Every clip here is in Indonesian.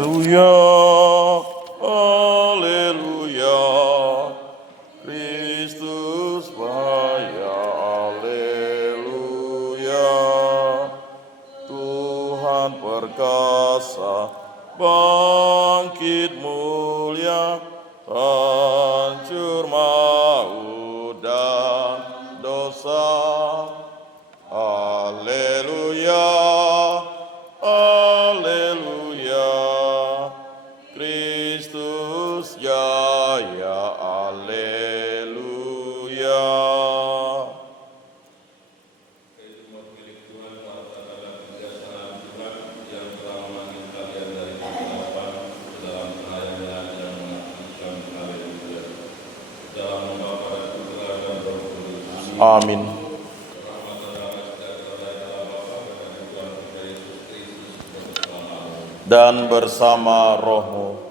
Haleluya, haleluya, Kristus Baya, haleluya. Tuhan perkasa, bangkit mulia, hancur maut dan dosa. Haleluya, haleluya, Kristus jaya, haleluya. Amin. Dan bersama rohmu.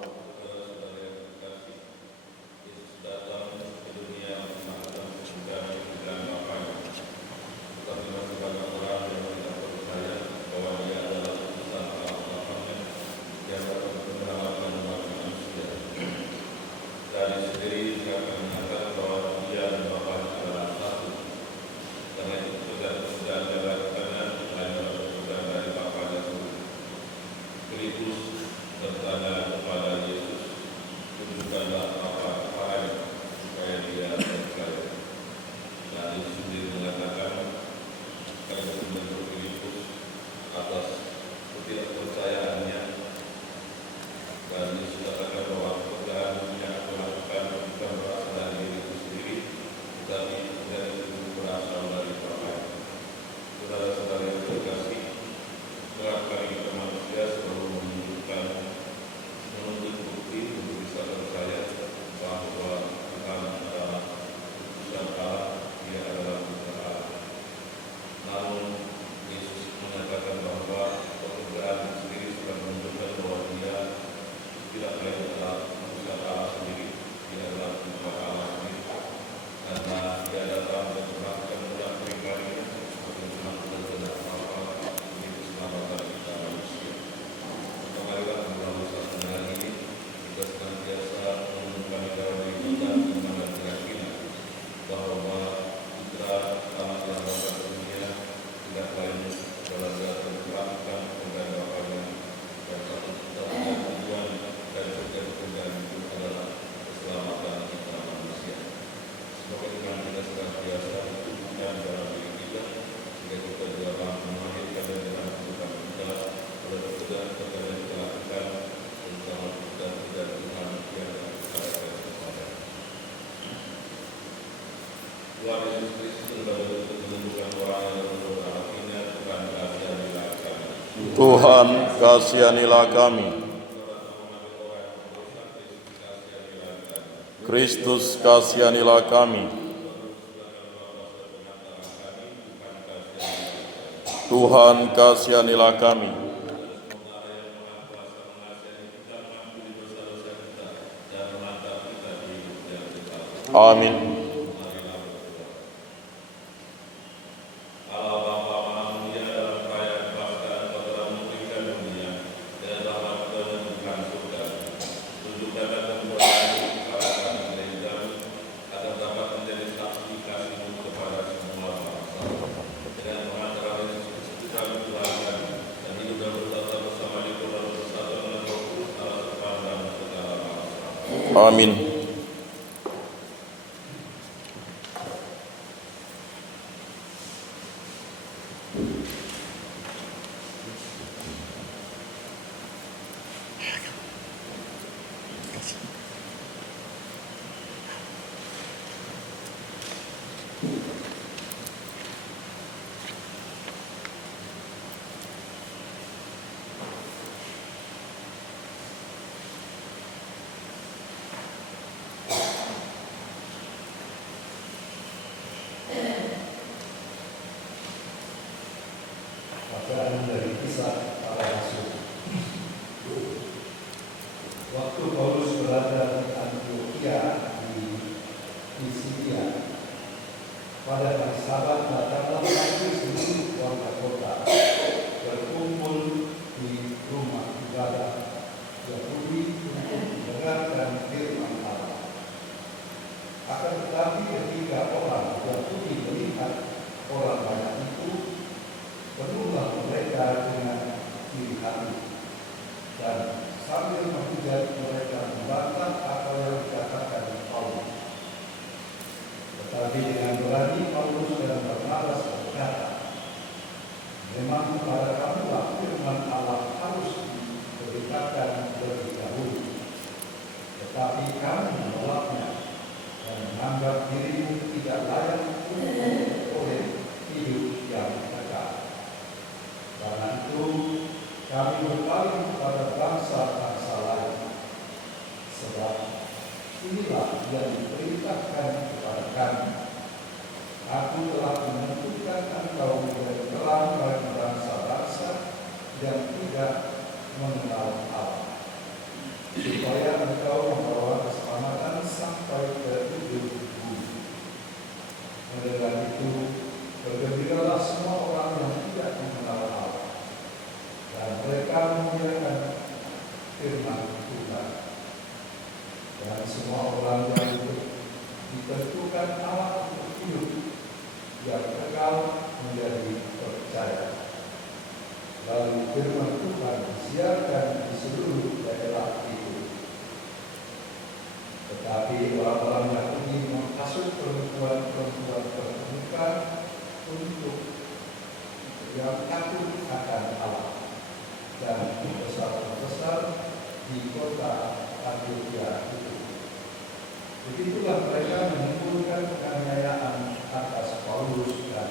Tuhan, kasihanilah kami. Kristus, kasihanilah kami. Tuhan, kasihanilah kami. Amin. Amin. Dari kisah para rasul. Waktu Paulus berada di Antioquia di Pisidia, pada hari Sabat datanglah seluruh warga kota berkumpul di rumah ibadah kamu menolaknya dan menganggap dirimu tidak layak untuk oleh hidup yang kekal. Karena itu kami berpaling kepada bangsa-bangsa lain, sebab inilah yang diperintahkan kepada kami. Aku telah menentukan engkau menjadi terang bagi bangsa-bangsa yang tidak mengenal Allah, supaya engkau membawa keselamatan sampai ke ujung bumi. Mendengar itu, bergembiralah semua orang yang tidak mengenal Allah, dan mereka memuliakan firman Tuhan. Dan semua orang yang ditentukan Allah untuk hidup yang kekal menjadi percaya. Lalu firman Tuhan disiarkan di seluruh daerah itu. Tetapi orang-orang Yahudi menghasut perempuan-perempuan terkemuka untuk yang takut akan Allah dan besar-besar di kota Antiokhia itu. Begitulah mereka menimbulkan penganiayaan atas Paulus dan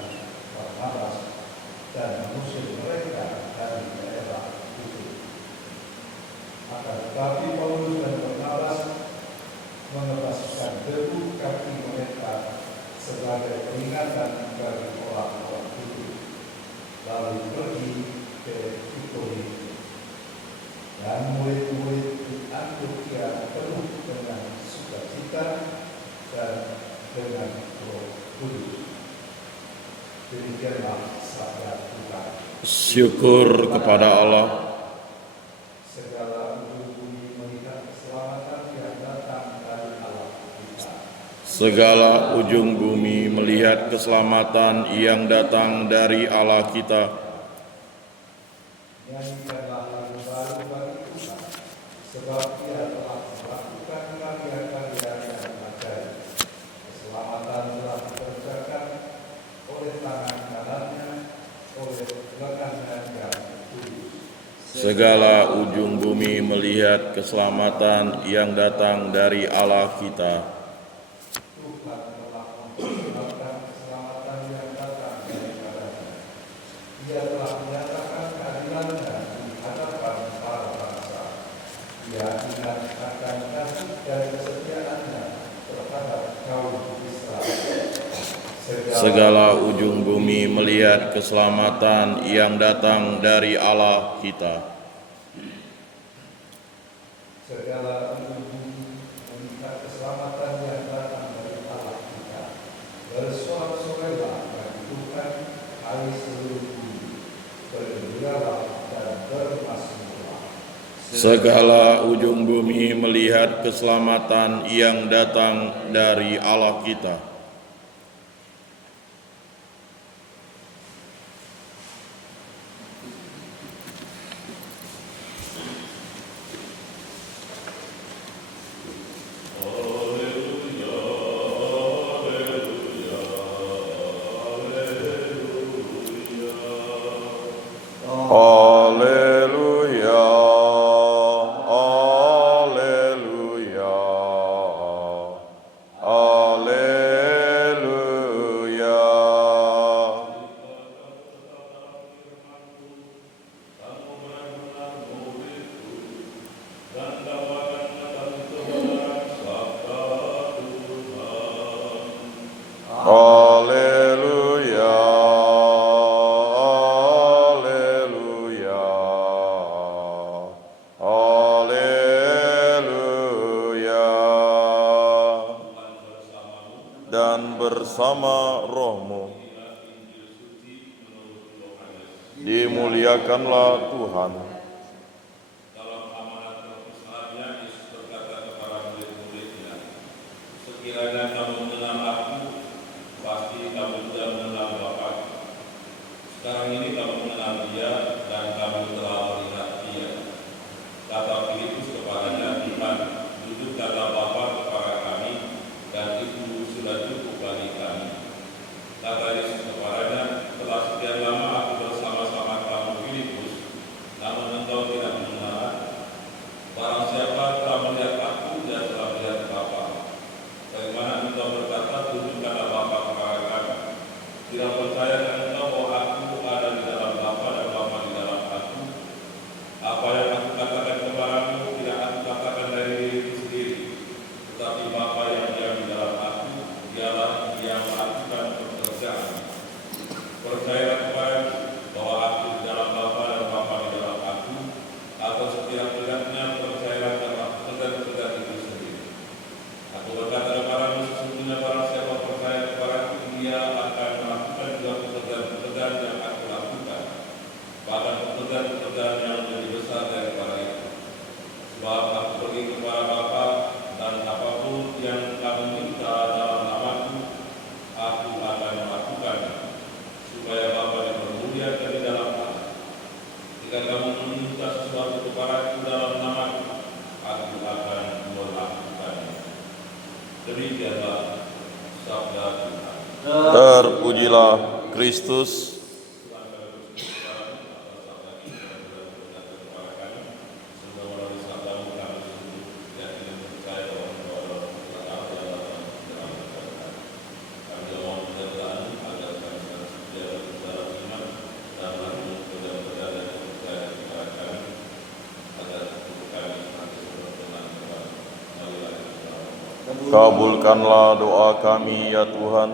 Barnabas dan mengusir mereka dari daerah itu. Akan tetapi Paulus dan Barnabas mengebaskan debu kaki mereka sebagai peringatan bagi orang-orang itu, lalu pergi ke Ikonium. Dan murid-murid di Antiokhia penuh dengan sukacita dan dengan Roh Kudus. Demikianlah sabda Tuhan. Syukur kepada Allah. Segala ujung bumi melihat keselamatan yang datang dari Allah kita. Segala ujung bumi melihat keselamatan yang datang dari Allah kita. Nyanyikanlah lagu baru bagi Tuhan, sebab Dia telah melakukan karya-karya yang ajaib. Keselamatan telah dikerjakan oleh tangan kanannya, oleh lengannya yang kudus. Segala ujung bumi melihat keselamatan yang datang dari Allah kita. Tuhan telah mempersembahkan keselamatan yang datang daripadanya. Dia telah menyatakan keadilannya di hadapan para bangsa. Dia ingat akan kasih dan kesetiaannya terhadap kaum Israel. Segala ujung bumi melihat keselamatan yang datang dari Allah kita. Segala ujung bumi melihat keselamatan yang datang dari Allah kita. Bersorak-sorailah bagi Tuhan, hai seluruh bumi. Bergembiralah dan bermasmurlah. Segala ujung bumi melihat keselamatan yang datang dari Allah kita. Haleluya, haleluya, haleluya. Haleluya, haleluya, haleluya. Dan bersama rohmu, dimuliakanlah Tuhan. Dalam amanat perpisahannya, Yesus berkata kepada murid-muridnya, sekiranya kamu mengenal aku, pasti kamu sudah mengenal Bapa. Sekarang ini kamu mengenal Dia dan kamu telah melihat Dia. Kata Filipus kepadanya, Tuhan, tunjukkanlah Bapa kepada kami, dan itu sudah cukup bagi kami. Kata Yesus kepadanya, telah sekian lama aku bersama-sama kamu Filipus, namun engkau tidak mengenal. Barang siapa telah melihat aku, dia telah melihat Demikianlah sabda Tuhan. Terpujilah Kristus. Kabulkanlah doa kami ya Tuhan.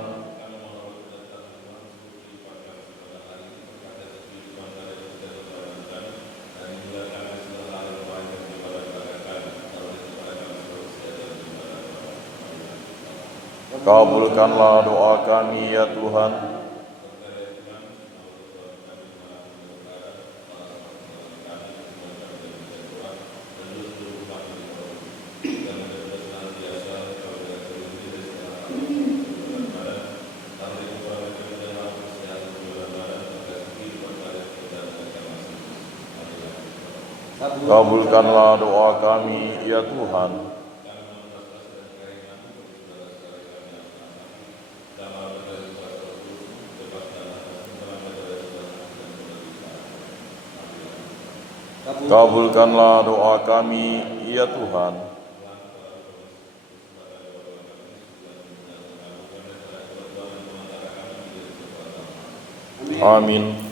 Kabulkanlah doa kami ya Tuhan. Kabulkanlah doa kami ya Tuhan. Kabulkanlah doa kami ya Tuhan. Amin.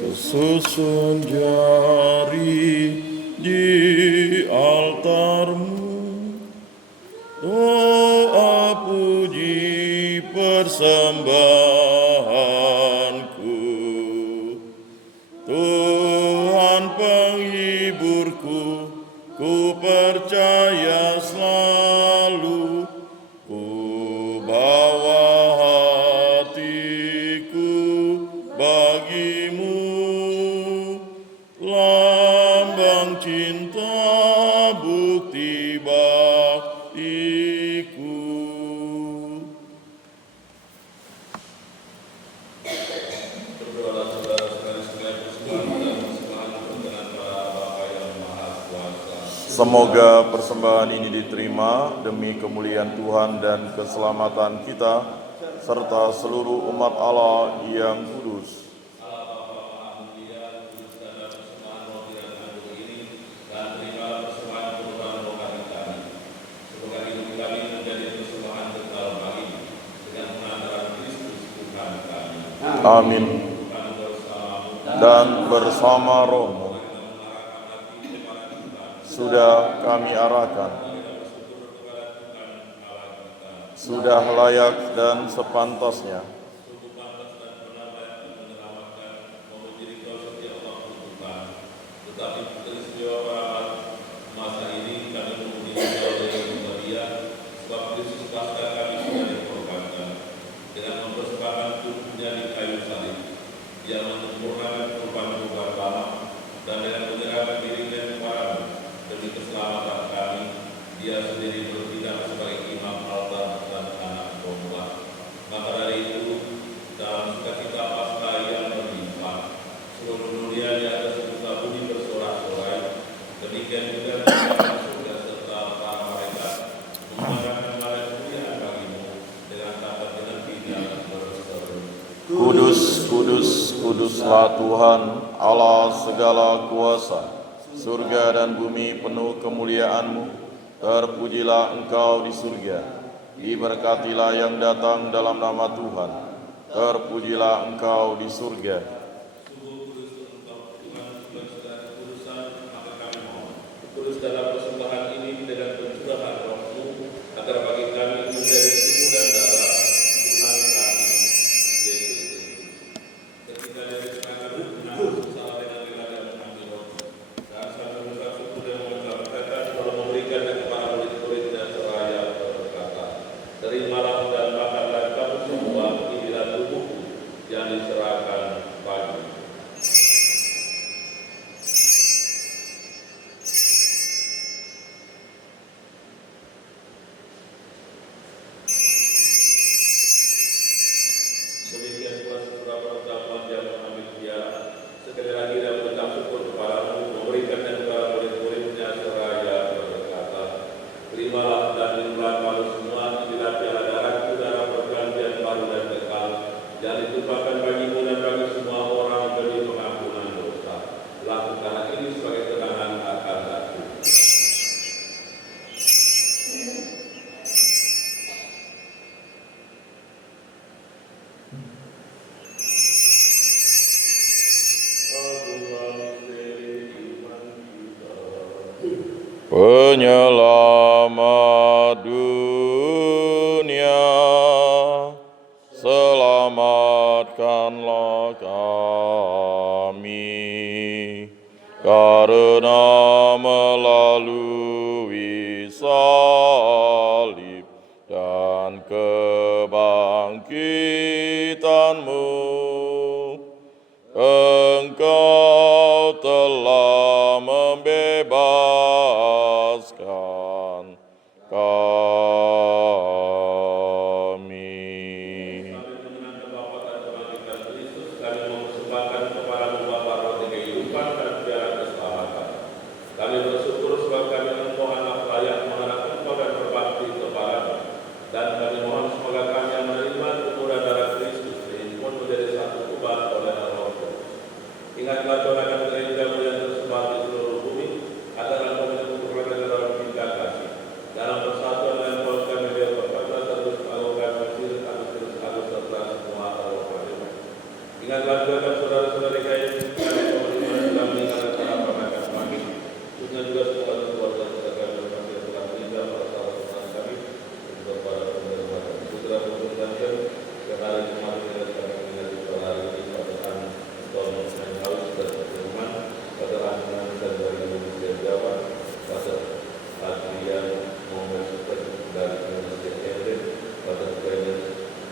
Kesusun jari di altarmu, doa puji persembahanku. Tuhan penghiburku, ku percaya selalu, ku bawa hatiku bagimu, lambang cinta bukti baktiku. Berdoalah saudara-saudara sekalian, persembahan dan persembahan berkenan para Bapa yang Maha Kuasa. Semoga persembahan ini diterima demi kemuliaan Tuhan dan keselamatan kita, serta seluruh umat Allah yang kudus. Allah Bapa Maha Mulia, kuduskanlah persembahan roti dan anggur ini, dan terimalah persembahan kurban rohani kami. Semoga hidup kami menjadi persembahan kekal bagimu, dengan pengantaran Kristus Tuhan kami. Amin. Tuhan bersamamu, Dan bersama rohmu sudah kami arahkan, sudah layak dan sepantasnya tetapi peristiwa para masa ini kami memuji Engkau dengan mulia, sebab Kristus Paskah kami sudah dikorbankan dengan mempersembahkan tubuhnya di kayu salib. Dia menyempurnakan kurban-kurban lama, dan dengan menyerahkan dirinya kepadamu demi keselamatan kami, dia sendiri bertindak sebagai imam altar dan anak domba. Maka dari itu, dalam sukacita Paskah yang berlimpah, seluruh dunia di atas muka bumi bersorak-sorai. Demikian juga kerajaan surga serta para malaikat memandangkan layak kemuliaan bagimu dengan kata geneti dan berseru. Kudus, kudus, kuduslah Tuhan, Allah segala kuasa. Surga dan bumi penuh kemuliaan-Mu. Terpujilah Engkau di surga. Diberkatilah yang datang dalam nama Tuhan. Terpujilah Engkau di surga. Kudus dalam persembahan ini dengan pencurahan Roh-Mu, agar bagi kami menjadi tubuh dan darah Tuhan kami Yesus Kristus. Ketika dia diserahkan menanggung salah dengan rela dan mengambil roti, dan sambil mengucap syukur dan mengucapkan lalu memberikannya kepada murid-murid dan seraya berkata, terimalah dan makanlah kamu semua, inilah tubuhku yang diserahkan bagimu. Penyelamat dunia, selamatkanlah kami, karena melalui salib dan kebangkitan-Mu, Engkau telah membebaskan kami. Kami bersyukur sebab kami Engkau anak layak mengharap Engkau dan berbakti kepada-Mu. Dan kami mohon semoga kami yang menerima tubuh dan darah Kristus dihimpun menjadi satu umat oleh Roh Kudus. Ingatlah dorongan gereja-Mu yang tersebar di seluruh bumi, agar Engkau menyempurnakan dalam cinta kasih. Dalam persatuan dan kau kami biar berkata terus melakukan mesir, terus serta semua roh kami. Ingatlah juga saudara-saudari kami yang sedang meninggalkan para perangkat kami. Juga keluarga kita kami berkasih telah meninggal para sahabat kami, juga para penerima putra putri kalian yang hari kemarin kita kami menjadi pada hari ini pada tahun yang haus dan firman pada akhirnya dan dari Indonesia Jawa pada Adrian Muhammad Super dari Indonesia Edwin pada Kenya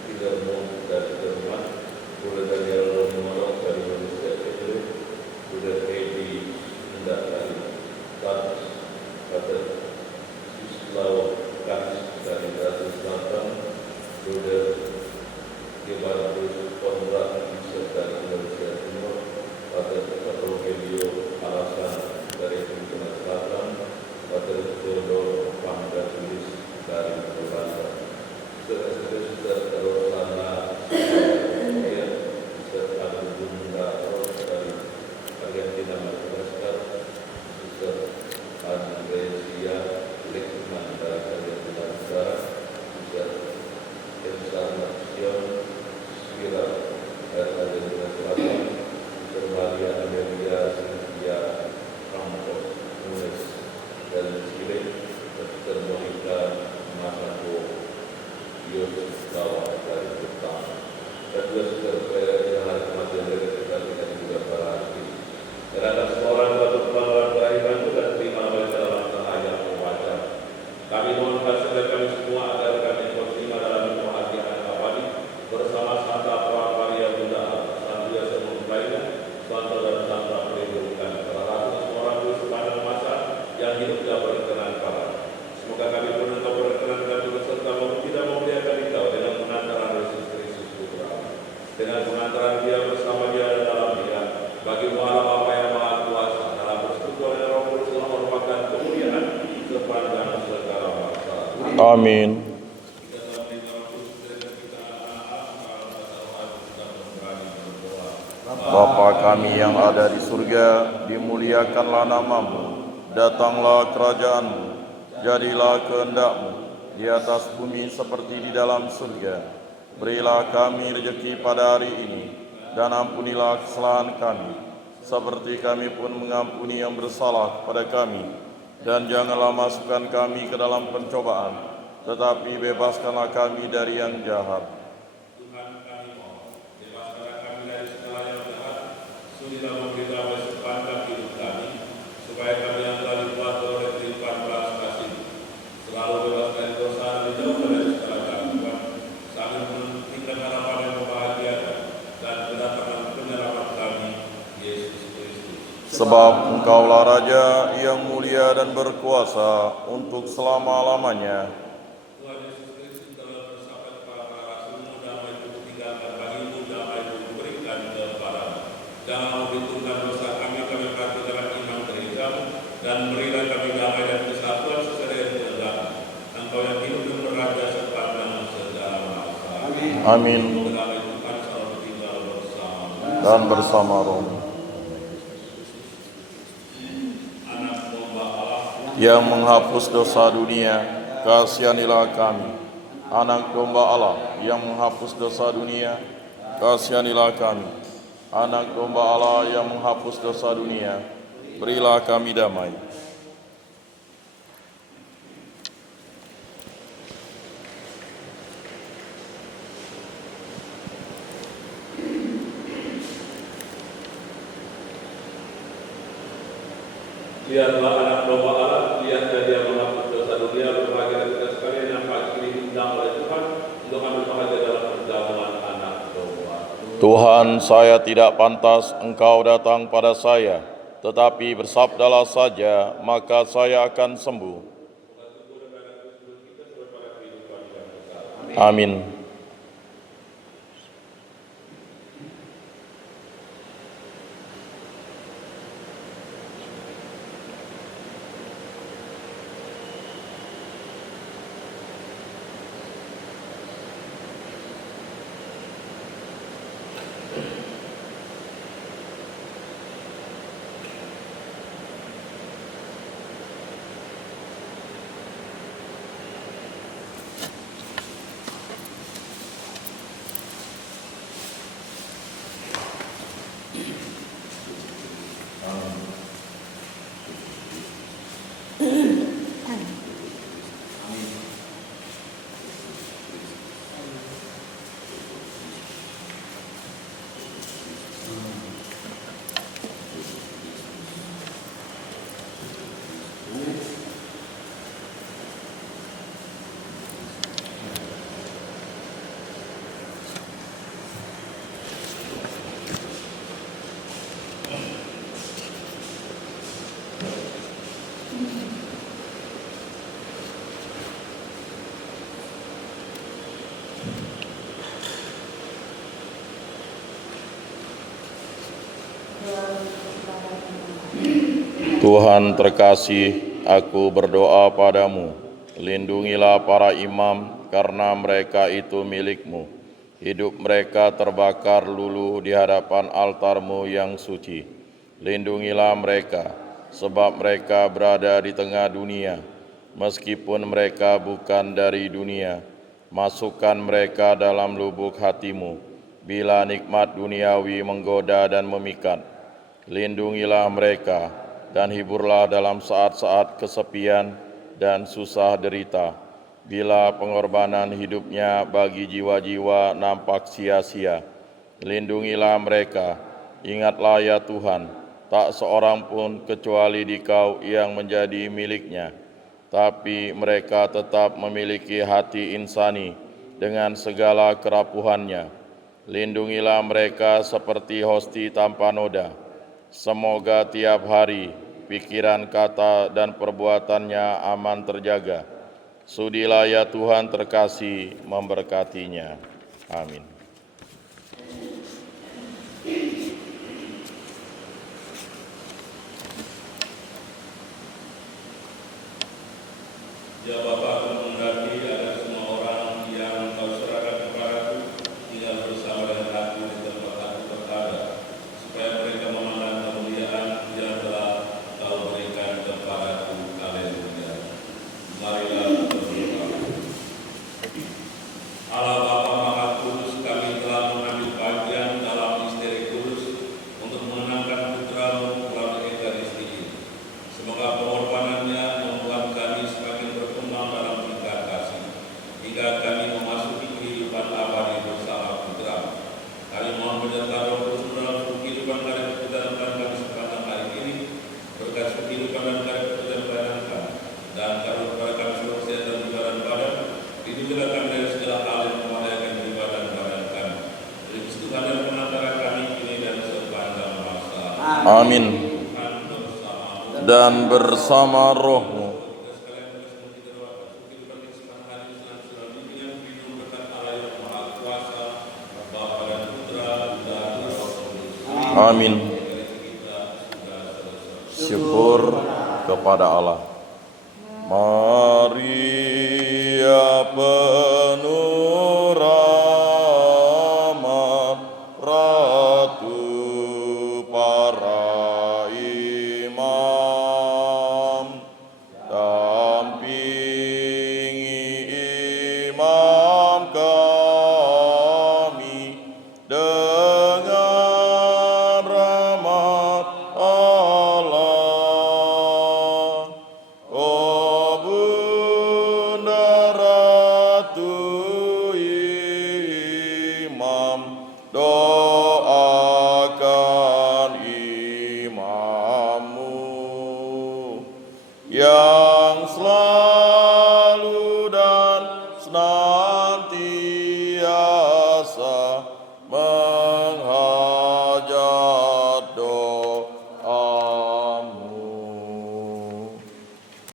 Tidermo dari Jerman, Buddha Daniel Nomorok dari Indonesia Edwin, Buddha Edi Ndak dari Katus, pada Sislaw Katus dari Brazil Selatan, Buddha Gebarus Konrad dari Indonesia Timur, pada Rogelio Alasan dari Filipina Selatan, pada Theodor Pangdatulis dari Belanda. Serta Rosana serta Bunda Ros dari Argentina, Madagaskar, Andresia Lekman dari Argentina Utara, Encarnacion Sira dari Argentina Selatan, Maria Amelia Cynthia Campos Nunes dari Chile, Dr. Monica Masako Yosef Bawah dari Jepang. Dan juga saudara yang hari kematian dari kita juga para aktif. Dan atas semua orang batu pelanggaran kelahiran itu dan terima oleh dalam tanah yang wajar. Kami mohon kasih kami semua agar kami terima dalam kebahagiaan abadi bersama Santa Praparia Bunda Santia Semua lainnya, Santa dan Santa melindungikan para ratu semua orang itu sepanjang masa yang hidupnya berkenan pada. Semoga kami pun Engkau berkenan juga serta memuji dan memuliakan Engkau dengan pengantaran Yesus Kristus Putra, dengan pengantaran Dia bersama Dia dan dalam Dia, bagi Allah Bapa yang Maha Kuasa dalam persekutuan dengan Roh Kudus telah merupakan kemuliaan sepanjang segala masa. Amin. Bapa kami yang ada di surga, dimuliakanlah nama-Mu, datanglah kerajaan-Mu, jadilah kehendak-Mu di atas bumi seperti di dalam surga. Berilah kami rezeki pada hari ini, dan ampunilah kesalahan kami, seperti kami pun mengampuni yang bersalah kepada kami. Dan janganlah masukkan kami ke dalam pencobaan, tetapi bebaskanlah kami dari yang jahat. Tuhan kami mohon, bebaskanlah kami dari segala yang jahat, sudilah memberitahu sepanjang hidup kami, supaya kami yang telah dibuat oleh limpahan belas kasih, selalu bebas dari dosa dan dijauhkan dari segala gangguan, sambil menantikan harapan yang membahagiakan dan kedatangan penyelamat kami, Yesus Kristus. Sebab Engkaulah Raja yang mulia dan berkuasa untuk selama-lamanya. Tuhan Yesus Kristus telah bersabda kepada para rasul-Mu, damai itu kutinggalkan bagimu, damai itu kuberikan kepadamu. Jangan memperhitungkan dosa kami berkati dalam iman gereja-Mu, dan berilah kami damai dan kesatuan sesuai dengan kehendak-Mu. Engkau yang hidup dan beraja sepanjang segala masa. Amin. Damai Tuhan selalu tinggal bersama Dan bersama Roh anak domba Allah yang menghapus dosa dunia, kasihanilah kami. Anak domba Allah yang menghapus dosa dunia, kasihanilah kami. Anak domba Allah yang menghapus dosa dunia, berilah kami damai. Lihatlah anak domba Allah, lihatlah dia menghapus dosa dunia. Berbahagia kita sekalian yang pagi ini diundang oleh Tuhan untuk ambil bahagia dalam perjamuan anak domba. Tuhan, saya tidak pantas Engkau datang pada saya, tetapi bersabdalah saja, maka saya akan sembuh. Amin. Tuhan terkasih, aku berdoa padamu, lindungilah para imam, karena mereka itu milik-Mu. Hidup mereka terbakar luluh di hadapan altar-Mu yang suci. Lindungilah mereka, sebab mereka berada di tengah dunia. Meskipun mereka bukan dari dunia, masukkan mereka dalam lubuk hati-Mu, bila nikmat duniawi menggoda dan memikat. Lindungilah mereka, dan hiburlah dalam saat-saat kesepian dan susah derita, bila pengorbanan hidupnya bagi jiwa-jiwa nampak sia-sia. Lindungilah mereka, ingatlah ya Tuhan, tak seorang pun kecuali Dikau yang menjadi miliknya, tapi mereka tetap memiliki hati insani dengan segala kerapuhannya. Lindungilah mereka seperti hosti tanpa noda. Semoga tiap hari pikiran, kata, dan perbuatannya aman terjaga. Sudilah ya Tuhan terkasih memberkatinya. Amin. Ya Bapa, aku menghendaki ada semua orang yang Kau serahkan kepadaku, tinggal bersama dengan aku di tempat aku berada, supaya mereka memandang kemuliaan yang telah Kau berikan kepadaku. Haleluya. Marilah kita berdoa. Allah Bapa Maha Kudus, kami telah mengambil bagian dalam misteri kudus untuk mengenangkan Putra-Mu dalam Ekaristi ini. Semoga pengorbanannya membuat kami semakin berkembang dalam tingkat kasih, hingga kami memasuki kehidupan abadi bersama Putra-Mu. Kami mohon menyertai Roh Kudus dalam kehidupan kami dan kami sepanjang hari ini, berkat kehidupan dan kehidupan badan kami, dan kami kepada kami seluruh kesehatan jiwa dan badan, lindungilah kami dari segala hal yang membahayakan jiwa dan badan kami. Dari Tuhan dan penantara kami kini dan sepanjang masa. Amin. Dan bersama rohmu. Amin. Syukur kepada Allah. Mari